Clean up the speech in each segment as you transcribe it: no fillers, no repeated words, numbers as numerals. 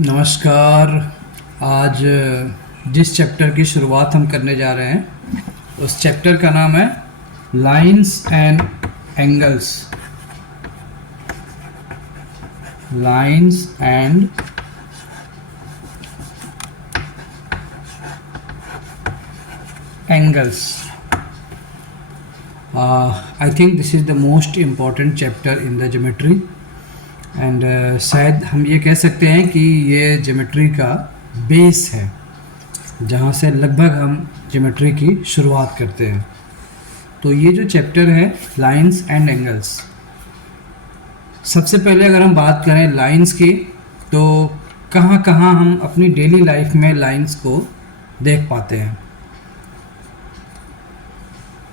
नमस्कार। आज जिस चैप्टर की शुरुआत हम करने जा रहे हैं उस चैप्टर का नाम है lines and angles. Lines and angles. I think this is the most important chapter in the geometry and शायद हम ये कह सकते हैं कि ये ज्योमेट्री का बेस है, जहाँ से लगभग हम ज्योमेट्री की शुरुआत करते हैं। तो ये जो चैप्टर है लाइंस एंड एंगल्स, सबसे पहले अगर हम बात करें लाइंस की, तो कहाँ कहाँ हम अपनी डेली लाइफ में लाइंस को देख पाते हैं।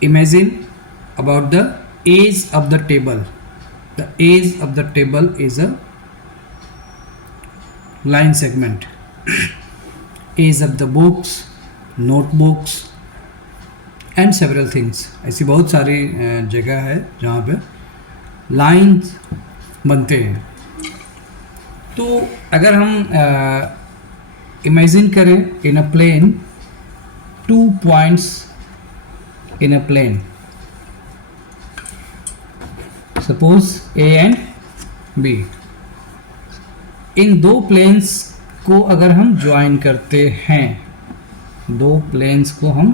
Imagine about the edge of the table. The edge of the table is a line segment. Edge of the books, notebooks and several things. ऐसी बहुत सारी जगह है जहाँ पे लाइंस बनते हैं। तो अगर हम इमेजिन करें in a plane, 2 points in a plane, suppose A and B. इन दो प्लेन्स को अगर हम ज्वाइन करते हैं, दो प्लेन्स को हम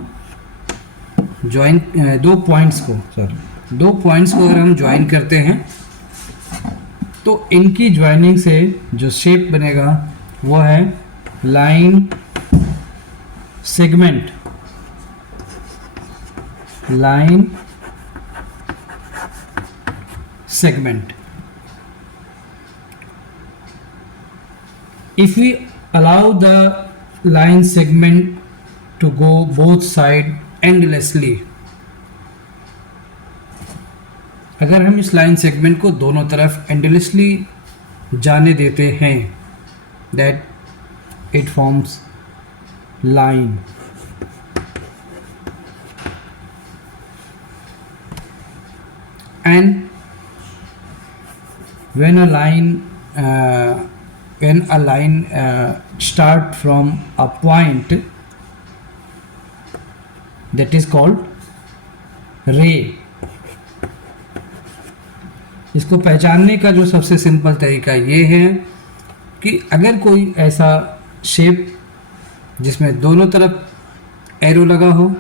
ज्वाइन, दो पॉइंट्स को अगर हम ज्वाइन करते हैं तो इनकी ज्वाइनिंग से जो शेप बनेगा वो है line segment. Line segment. If we allow the line segment to go both side endlessly, अगर हम इस लाइन सेगमेंट को दोनों तरफ endlessly जाने देते हैं, that it forms line. And when a line start from a point, that is called ray. इसको पहचानने का जो सबसे सिंपल तरीका ये है कि अगर कोई ऐसा शेप जिसमें दोनों तरफ एरो लगा हो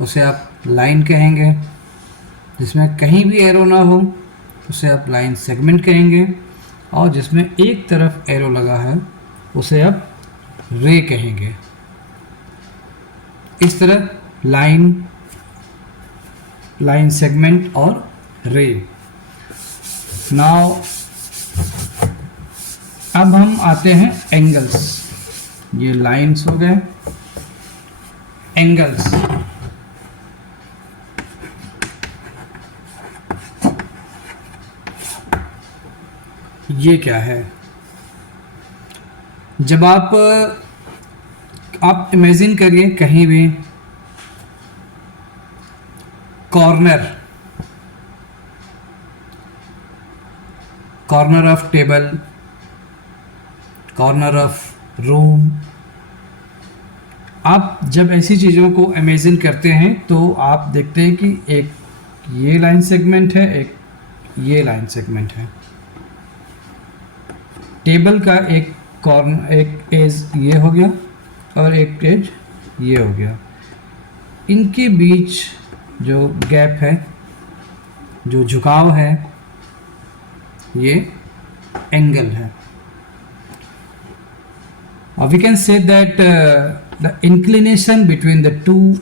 उसे आप लाइन कहेंगे, जिसमें कहीं भी एरो ना हो उसे आप लाइन सेगमेंट कहेंगे, और जिसमें एक तरफ एरो लगा है उसे आप रे कहेंगे। इस तरह लाइन सेगमेंट और रे। नाउ अब हम आते हैं एंगल्स। ये लाइंस हो गए, एंगल्स। ये क्या है? जब आप इमेजिन करिए कहीं भी corner of table, corner of room. आप जब ऐसी चीज़ों को इमेजिन करते हैं तो आप देखते हैं कि एक ये लाइन सेगमेंट है, एक ये लाइन सेगमेंट है। टेबल का एक कॉर्नर, एक एज ये हो गया और एक एज ये हो गया। इनके बीच जो गैप है, जो झुकाव है, ये एंगल है। We can say that the inclination between the two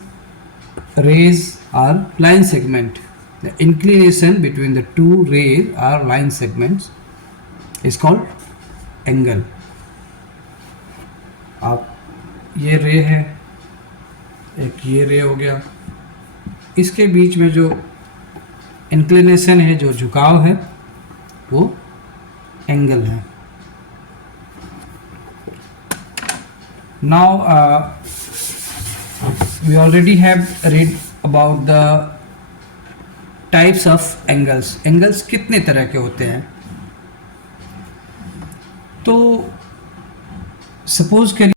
rays or line segment. The inclination between the two rays or line segments is called angle. आप ये रे है, एक ये रे हो गया, इसके बीच में जो इंक्लिनेशन है, जो झुकाव है, वो एंगल है। Now we already have read about the types of angles. Angles कितने तरह के होते हैं? तो सपोज करिए